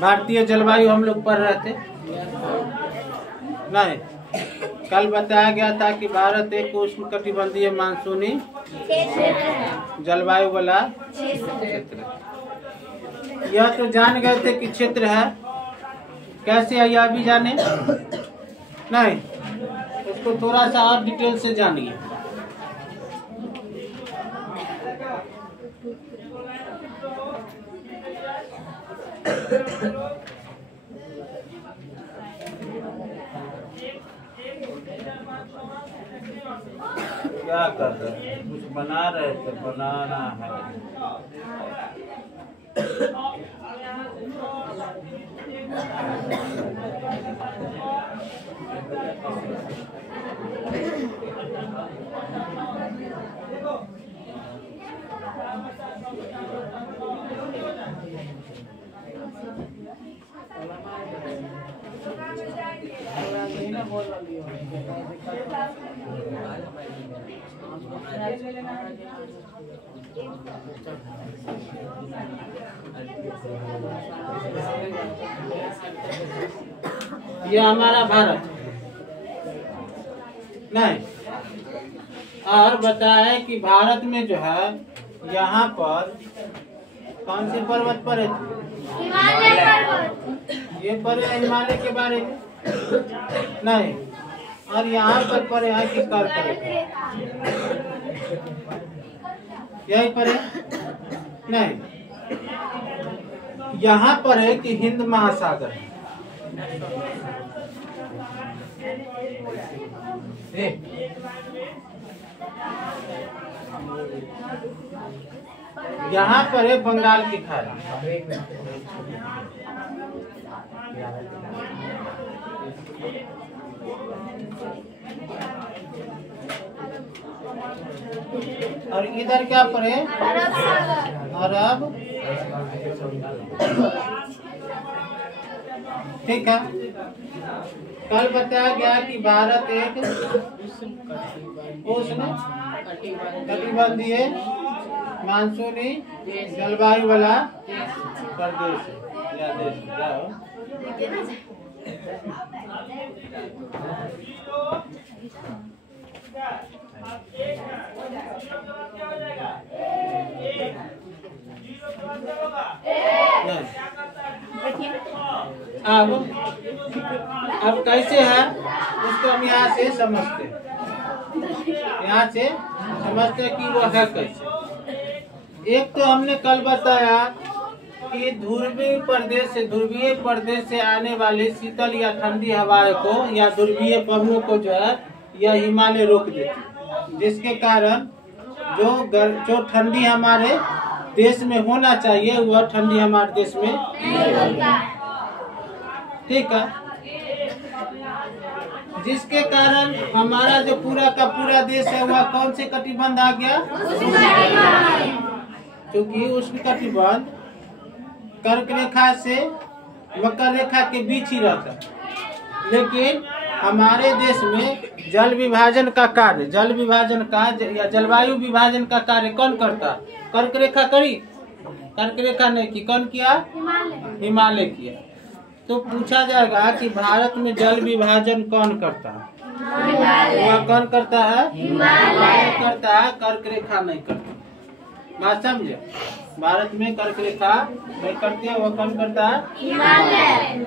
भारतीय जलवायु हम लोग पढ़ रहे थे नहीं? कल बताया गया था कि भारत एक उष्णकटिबंधीय मानसूनी जलवायु वाला क्षेत्र। यह तो जान गए थे कि क्षेत्र है, कैसे है यह भी जाने नहीं? उसको थोड़ा सा और डिटेल से जानिए। क्या कर रहे? कुछ बना रहे थे, बनाना है। ये हमारा भारत नहीं। और बताया कि भारत में जो है यहाँ पर कौन से पर्वत पर है? हिमालय पर्वत। ये पर है हिमालय के बारे में नहीं। और यहाँ पर है कि यही पर है नहीं। यहाँ पर है कि हिंद महासागर है। यहाँ पर है बंगाल की खाड़ी। और इधर क्या पर है? अरब। ठीक है। कल बताया गया कि भारत एक उष्णकटिबंधीय मानसूनी जलवायु वाला प्रदेश है या देश अब कैसे है उसको हम यहाँ से समझते हैं। यहाँ से समझते हैं कि वो है कैसे। एक तो हमने कल बताया कि ध्रुवीय प्रदेश से आने वाली शीतल या ठंडी हवाएं को या ध्रुवीय पवनों को जो है यह हिमालय रोक देती है, जिसके कारण जो ठंडी हमारे देश में होना चाहिए वह ठंडी हमारे देश में नहीं होता। ठीक है। जिसके कारण हमारा जो पूरा का पूरा देश है वह कौन से कटिबंध आ गया? क्योंकि उष्णकटिबंध कर्क रेखा से मकर रेखा के बीच ही रहता है। लेकिन हमारे देश में जल विभाजन का कार्य या जलवायु विभाजन का कार्य कौन करता? कर्क रेखा करी? कर्क रेखा नहीं की, कौन किया? हिमालय किया। तो पूछा जाएगा कि भारत में जल विभाजन कौन करता है? वह कौन करता है? हिमालय करता है, कर्क रेखा नहीं करती। बात समझे? भारत में कर्क रेखा नहीं करती है, वह कौन करता है? हिमालय।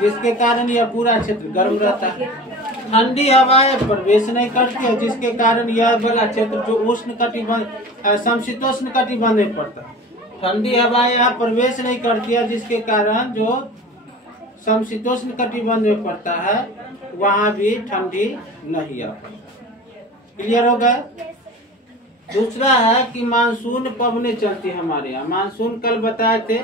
जिसके कारण यह पूरा क्षेत्र गर्म रहता है। ठंडी हवाएं प्रवेश नहीं करती है, जिसके कारण यह बड़ा क्षेत्र जो उष्णकटिबंध समशीतोष्ण कटिबंध में पड़ता है। ठंडी हवाएं यहाँ प्रवेश नहीं करती है, जिसके कारण जो समशीतोष्ण कटिबंध में पड़ता है वहाँ भी ठंडी नहीं आती। क्लियर हो गया? दूसरा है कि मानसून पवनें चलती है हमारे यहाँ। मानसून कल बताए थे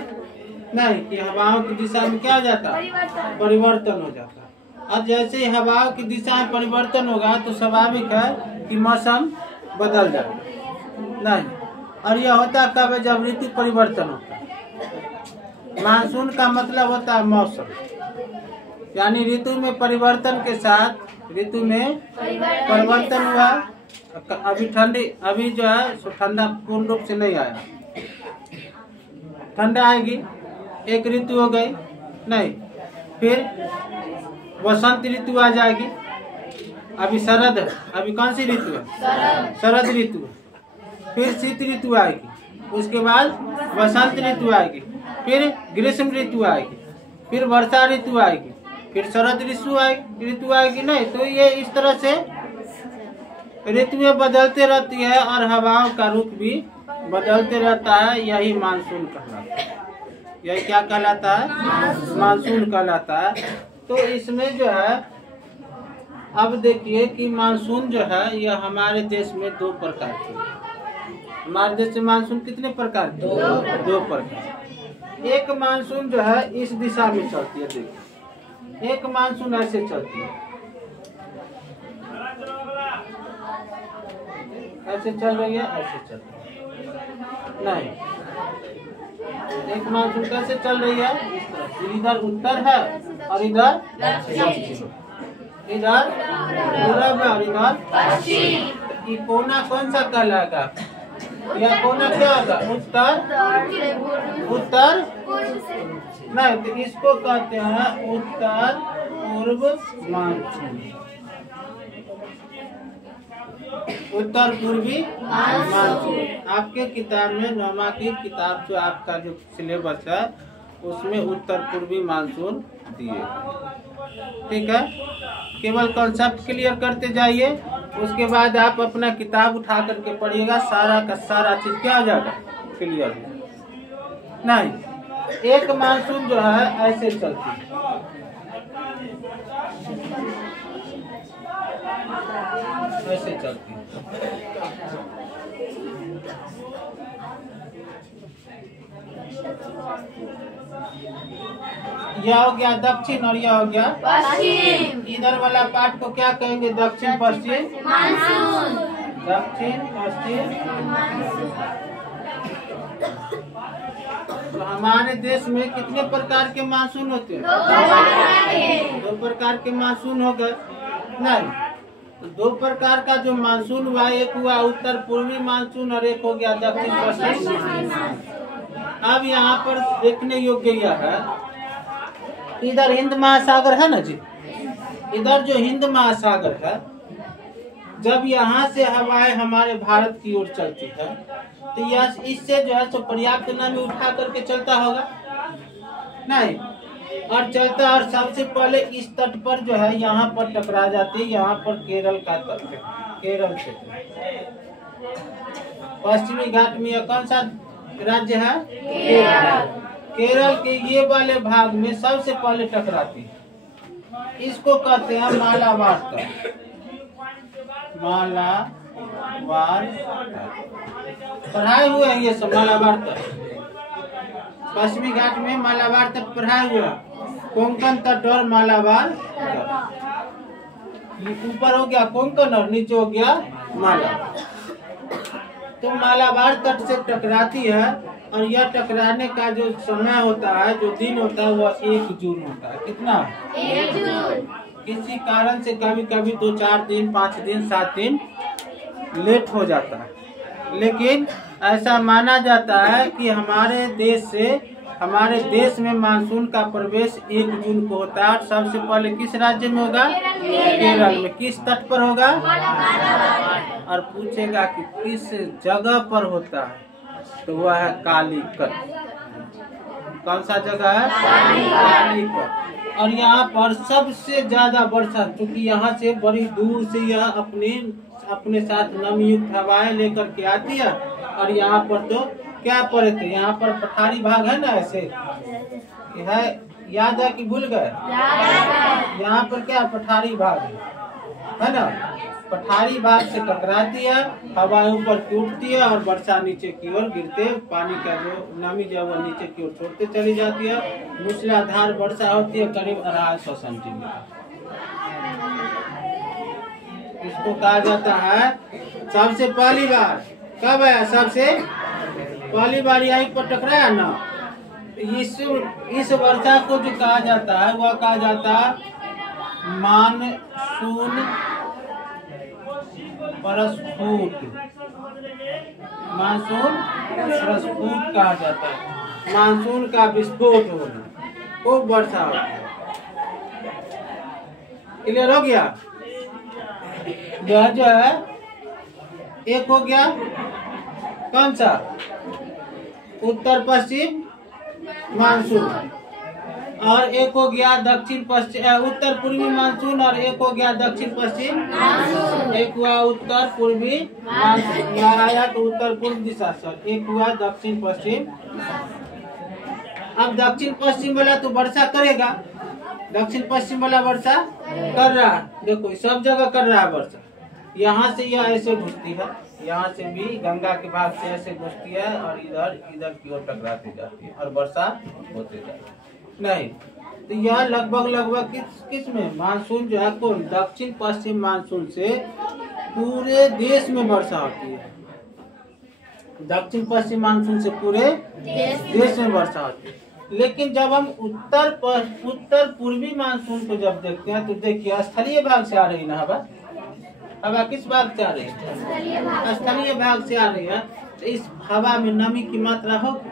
नहीं कि हवाओं की दिशा में क्या हो जाता है? परिवर्तन हो जाता है। और जैसे ही हवाओं की दिशा में परिवर्तन होगा तो स्वाभाविक है कि मौसम बदल जाएगा नहीं। और यह होता कब है? जब ऋतु परिवर्तन होता है। मानसून का मतलब होता है मौसम, यानी ऋतु में परिवर्तन के साथ ऋतु में परिवर्तन हुआ। अभी जो है ठंडा पूर्ण रूप से नहीं आया, ठंडा आएगी, एक ऋतु हो गई। नहीं, फिर वसंत ऋतु आ जाएगी। अभी शरद है, अभी कौन सी ऋतु है? शरद ऋतु। फिर शीत ऋतु आएगी, उसके बाद वसंत ऋतु आएगी, फिर ग्रीष्म ऋतु आएगी, फिर वर्षा ऋतु आएगी, फिर शरद ऋतु आएगी। नहीं तो ये इस तरह से ऋतुएं बदलते रहती है और हवाओं का रुख भी बदलते रहता है। यही मानसून कहलाता है। यही क्या कहलाता है? मानसून कहलाता है। तो इसमें जो है, अब देखिए कि मानसून जो है यह हमारे देश में दो प्रकार के। हमारे देश में मानसून कितने प्रकार के? दो प्रकार। एक मानसून जो है इस दिशा में चलती है, देखिए एक मानसून ऐसे चलती है, ऐसे चल रही है, ऐसे चल रही है। नहीं, एक मानसून कैसे चल रही है? इस तरह से, इधर उत्तर है और इधर दक्षिण, इधर पूरब और इधर पश्चिम। ये कोना कौन सा कहलाएगा? यह कोना क्या होगा? उत्तर नहीं, तो इसको कहते हैं उत्तर पूर्व मानसून, उत्तर पूर्वी मानसून। आपके किताब में 9वीं की किताब जो आपका जो सिलेबस है उसमें उत्तर पूर्वी मानसून दिए। ठीक है, केवल कॉन्सेप्ट क्लियर करते जाइए, उसके बाद आप अपना किताब उठा करके पढ़िएगा, सारा का सारा चीज क्या हो जाएगा? क्लियर हो जाएगा। नहीं, एक मानसून जो है ऐसे चलती है, ऐसे चलती है। यह हो गया दक्षिण और यह हो गया पश्चिम। इधर वाला पार्ट को क्या कहेंगे? दक्षिण पश्चिम मानसून। दक्षिण पश्चिम। तो हमारे देश में कितने प्रकार के मानसून होते हैं? दो प्रकार के मानसून हो गए। नहीं, तो दो प्रकार का जो मानसून हुआ, एक हुआ उत्तर पूर्वी मानसून और एक हो गया दक्षिण पश्चिम। अब यहाँ पर देखने योग्य यह है, इधर हिंद महासागर है ना जी, इधर जो हिंद महासागर है, जब यहाँ से हवाएं हमारे भारत की ओर चलती है तो यह इससे जो है तो पर्याप्त नमी उठा करके चलता होगा। नहीं, और चलता, और सबसे पहले इस तट पर जो है यहाँ पर टकरा जाती है। यहाँ पर केरल का तट है, केरल क्षेत्र। पश्चिमी घाट में कौन सा राज्य है? केरल। केरल के ये वाले भाग में सबसे पहले टकराती है। इसको कहते हैं मालाबार तट। मालाबार पढ़ाए हुए हैं ये सब, मालाबार तट। पश्चिमी घाट में मालाबार तट पढ़ाए हुए हैं, कोंकण तट और मालाबार तट। ऊपर हो गया कोंकण और नीचे हो गया मालाबार। तो मालाबार तट से टकराती है और यह टकराने का जो समय होता है, जो दिन होता है, वह 1 जून होता है। कितना? 1 जून। किसी कारण से कभी कभी 2-4 दिन, 5 दिन, 7 दिन लेट हो जाता है, लेकिन ऐसा माना जाता है कि हमारे देश में मानसून का प्रवेश 1 जून को होता है। और सबसे पहले किस राज्य में होगा? केरल में। किस तट पर होगा? और पूछेगा कि किस जगह पर होता है, तो वह है कालीकट। कौन सा जगह है? कालीकट। और यहाँ पर सबसे ज्यादा वर्षा, क्योंकि यहाँ से बड़ी दूर से यह अपने साथ नमी युक्त हवाएं लेकर के आती है। और यहाँ पर तो क्या पड़े थे? यहाँ पर पठारी भाग है ना, ऐसे है, याद है कि भूल गए? यहाँ पर क्या पठारी भाग है ना? पठारी भाग से टकराती है, हवा ऊपर की उठती है और वर्षा नीचे की ओर गिरते, पानी का जो नमी जो वो नीचे की ओर छोड़ते चली जाती है। मूसलाधार वर्षा होती है, करीब 250 सेंटीमीटर। इसको कहा जाता है सबसे पहली बार कब है? सबसे पहली बार यहीं पर टकराया ना। इस वर्षा को जो कहा जाता है वह कहा जाता है मानसून प्रस्फुट। मानसून प्रस्फुट कहा जाता है। मानसून का विस्फोट होना, खूब वर्षा होती है। क्लियर हो गया? जो है एक हो गया कौन सा, उत्तर पश्चिम मानसून, और एक हो गया दक्षिण पश्चिम उत्तर पूर्वी मानसून, और एक हो गया दक्षिण पश्चिम, एक हुआ उत्तर पूर्वी मानसून, यहाँ आया तो उत्तर पूर्व दिशा सर, एक हुआ दक्षिण पश्चिम। अब दक्षिण पश्चिम वाला तो वर्षा करेगा, दक्षिण पश्चिम वाला वर्षा कर रहा है, देखो सब जगह कर रहा है वर्षा। यहाँ से यह ऐसे घुसती है, यहाँ से भी गंगा के भाग से ऐसे घुसती है और इधर की ओर टकराती जाती है और वर्षा होते जाती है। नहीं तो यह लगभग किस में मानसून जो है कौन, दक्षिण पश्चिम मानसून से पूरे देश में वर्षा होती है। दक्षिण पश्चिम मानसून से पूरे देश में वर्षा होती है। लेकिन जब हम उत्तर पूर्वी मानसून को जब देखते हैं तो देखिए स्थलीय भाग से आ रही ना हवा, हवा किस भाग से आ रही है, स्थलीय भाग से आ रही है। तो इस हवा में नमी की मात्रा होगी,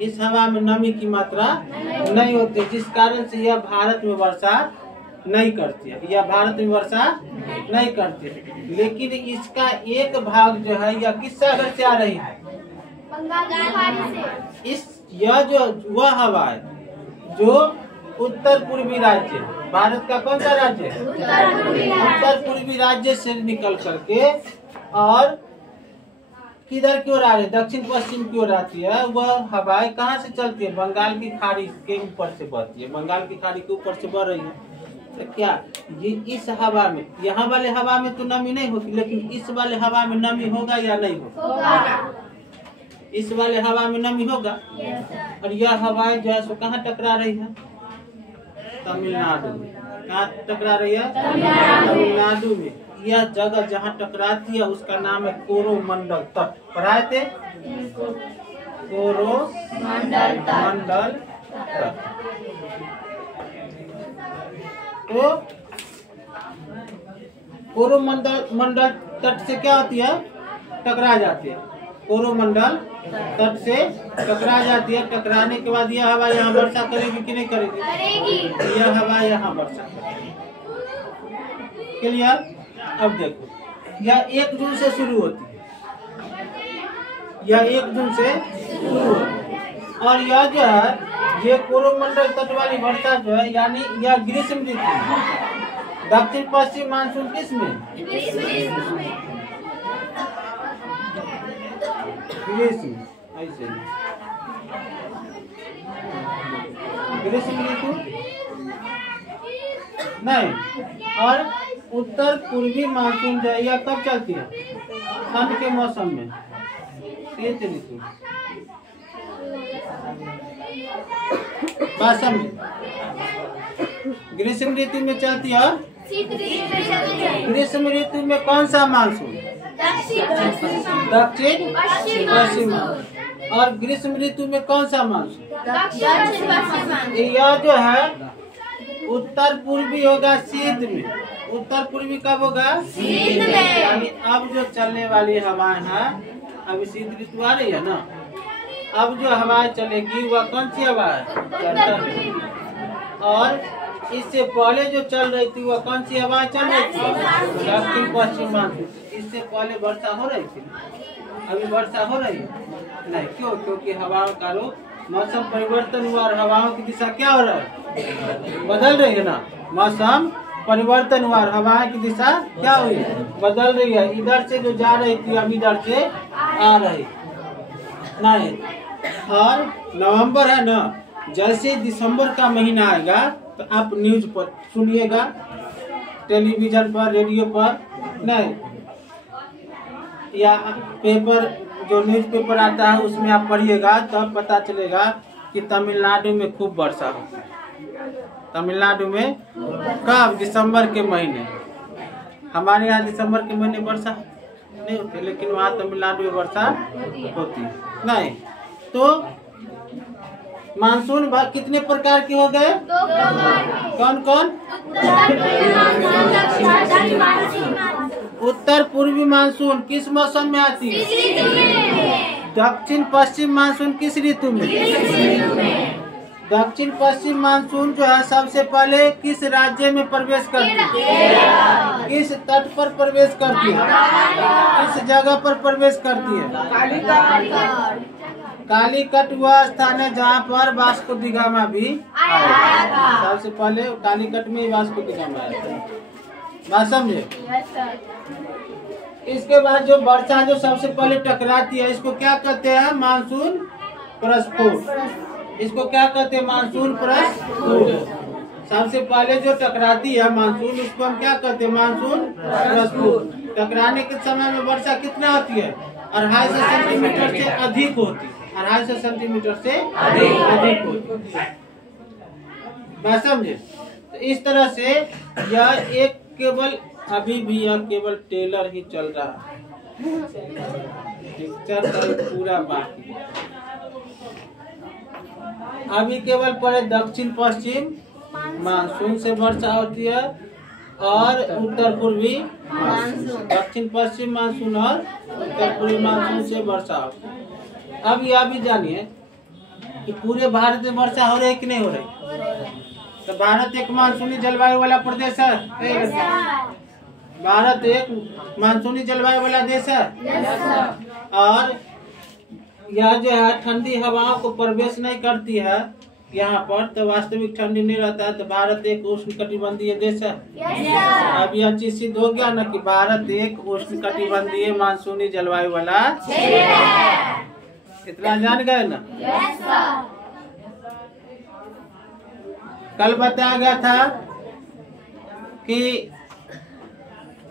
इस हवा में नमी की मात्रा नहीं होती, जिस कारण से यह भारत में वर्षा नहीं करती है, यह भारत में वर्षा नहीं करती है। लेकिन इसका एक भाग जो है यह किस सागर से आ रही है, इस यह जो वह हवा है जो उत्तर पूर्वी राज्य, भारत का कौन सा राज्य, उत्तर पूर्वी राज्य से निकल करके और किधर की ओर आ रही है, दक्षिण पश्चिम की ओर आती है। वह हवाएं कहाँ से चलती है, बंगाल की खाड़ी के ऊपर से बहती है, बंगाल की खाड़ी के ऊपर से बह रही है। तो क्या ये इस हवा में, यहाँ वाले हवा में तो नमी नहीं होगी, लेकिन इस वाले हवा में नमी होगा या नहीं होगा, इस वाले हवा में नमी होगा। और यह हवाएं जो है सो कहाँ टकरा रही है, तमिलनाडु में। कहाँ टकरा रही है, तमिलनाडु में। यह जगह जहाँ टकराती है उसका नाम है कोरोमंडल तट, पढ़ाए थे, कोरोमंडल तट। तो कोरोमंडल तट से क्या होती है, टकरा जाती है, कोरोमंडल तट से टकरा जाती है। टकराने के बाद यह हवा यहाँ वर्षा करेगी कि नहीं करेगी, यह हवा यहाँ वर्षा करेगी। क्लियर? अब देखो यह 1 जून से शुरू होती है, यह 1 जून से शुरू होती है। और यह जो है ये कोरोमंडल तट वाली वर्षा जो है यानी यह ग्रीष्म ऋतु, दक्षिण पश्चिम मानसून किस में, ग्रीष्म, ऐसे ग्रीष्म ऋतु नहीं। और उत्तर पूर्वी मानसून जो है यह कब चलती है, ठंड के मौसम में, शीत ऋतु, मौसम में ग्रीष्म ऋतु में चलती है। और ग्रीष्म ऋतु में कौन सा मानसून, दक्षिण पश्चिम। और ग्रीष्म ऋतु में कौन सा मानसून, यह जो है उत्तर पूर्वी होगा शीत में, उत्तर पूर्वी कब होगा, शीत में। यानी अब जो चलने वाली हवाएं हैं, अभी शीत ऋतु आ रही है ना, अब जो हवाएं चलेगी वह कौन सी हवा है, और इससे पहले जो चल रही थी वह कौन सी हवाएं चल रही थी, दक्षिण पश्चिम मानसून। इससे पहले वर्षा हो रही थी, अभी वर्षा हो रही है नहीं, क्यों, क्योंकि हवाओं का रुख, मौसम परिवर्तन हुआ और हवाओं की दिशा क्या हो रहा है, बदल रही है ना, मौसम परिवर्तन हुआ और हवाओं की दिशा क्या हुई, बदल रही है। इधर से जो जा रही थी अब इधर से आ रही नहीं। और नवंबर है ना, जैसे दिसंबर का महीना आएगा तो आप न्यूज पर सुनिएगा, टेलीविजन पर, रेडियो पर नहीं, या पेपर जो न्यूज़पेपर आता है उसमें आप पढ़िएगा, तब पता चलेगा कि तमिलनाडु में खूब वर्षा होती है। तमिलनाडु में कब, दिसंबर के महीने। हमारे यहाँ दिसंबर के महीने वर्षा नहीं होती, लेकिन वहाँ तमिलनाडु में वर्षा होती नहीं। तो मानसून कितने प्रकार के हो गए, कौन कौन, उत्तर पूर्वी मानसून किस मौसम में आती है, दक्षिण पश्चिम मानसून किस ऋतु में? दक्षिण पश्चिम मानसून जो है सबसे पहले किस राज्य में प्रवेश करती है? किस तट पर प्रवेश करती है? किस जगह पर प्रवेश करती है? कालीकट वह स्थान है जहाँ पर वास्को डी गामा भी आया था। सबसे पहले कालीकट में वास्को डी गामा आया था। बात समझे? इसके बाद जो वर्षा जो सबसे पहले टकराती है इसको क्या कहते हैं? मानसून प्रस्फोट। इसको क्या कहते हैं? मानसून प्रस्फोट। सबसे पहले जो टकराती है मानसून उसको हम क्या कहते हैं? मानसून प्रस्फोट। टकराने के समय में वर्षा कितना होती है? 250 सेंटीमीटर से अधिक होती है। 250 सेंटीमीटर से अधिक होती है। बात समझे? तो इस तरह से यह एक केवल अभी भी यह केवल टेलर ही चल रहा है, पिक्चर पूरा बाकी। अभी केवल पहले दक्षिण पश्चिम मानसून से वर्षा होती है और उत्तर पूर्वी मानसून, दक्षिण पश्चिम मानसून और उत्तर पूर्वी मानसून से वर्षा होती है। अब यह भी जानिए कि पूरे भारत में वर्षा हो रही है कि नहीं हो रही? तो भारत एक मानसूनी जलवायु वाला प्रदेश है। भारत एक मानसूनी जलवायु वाला देश है और यह जो है ठंडी हवाओं को प्रवेश नहीं करती है यहाँ पर, तो वास्तविक ठंडी नहीं रहता है। तो भारत एक उष्णकटिबंधीय देश है। अब यह चीज सिद्ध हो गया ना कि भारत एक उष्णकटिबंधीय मानसूनी जलवायु वाला, इतना जान गए ना। कल बताया गया था कि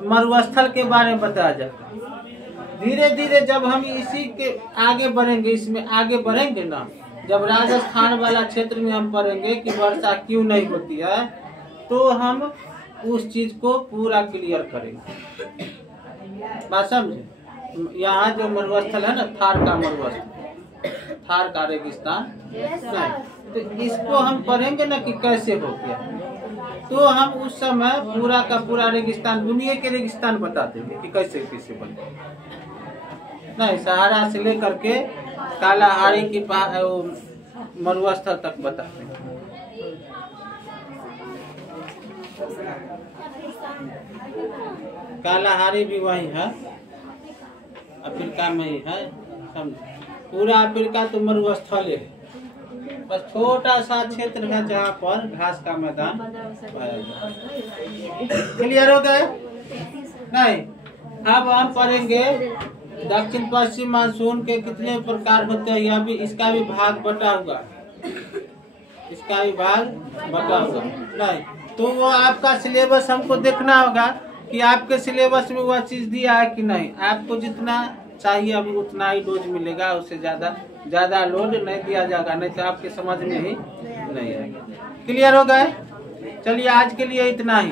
मरुस्थल के बारे में बताया जाता है। धीरे धीरे जब हम इसी के आगे बढ़ेंगे, इसमें आगे बढ़ेंगे ना, जब राजस्थान वाला क्षेत्र में हम पढ़ेंगे कि वर्षा क्यों नहीं होती है, तो हम उस चीज को पूरा क्लियर करेंगे। बात समझे? यहाँ जो मरुस्थल है ना, थार का मरुस्थल, थार का रेगिस्तान, तो इसको हम पढ़ेंगे ना कि कैसे हो गया, तो हम उस समय पूरा का पूरा रेगिस्तान, दुनिया के रेगिस्तान बता देंगे कि कैसे कैसे बने। नहीं, सहारा से लेकर के कालाहारी की मरुस्थल तक बता देंगे। कालाहारी भी वही है, अफ्रीका में ही है। समझे? पूरा अफ्रीका तो मरुस्थल है, बस छोटा सा क्षेत्र है जहाँ पर घास का मैदान पाया जाता है। क्लियर हो गए? नहीं, अब हम पढ़ेंगे दक्षिण पश्चिम मानसून के कितने प्रकार होते हैं। यह भी, इसका भी भाग बटा हुआ, इसका भी भाग बटा हुआ। नहीं तो वो आपका सिलेबस हमको देखना होगा कि आपके सिलेबस में वह चीज दिया है कि नहीं। आपको जितना चाहिए अभी उतना ही डोज मिलेगा, उससे ज्यादा लोड नहीं दिया जाएगा, नहीं तो आपके समझ में ही नहीं आएगा। क्लियर हो गए? चलिए आज के लिए इतना ही।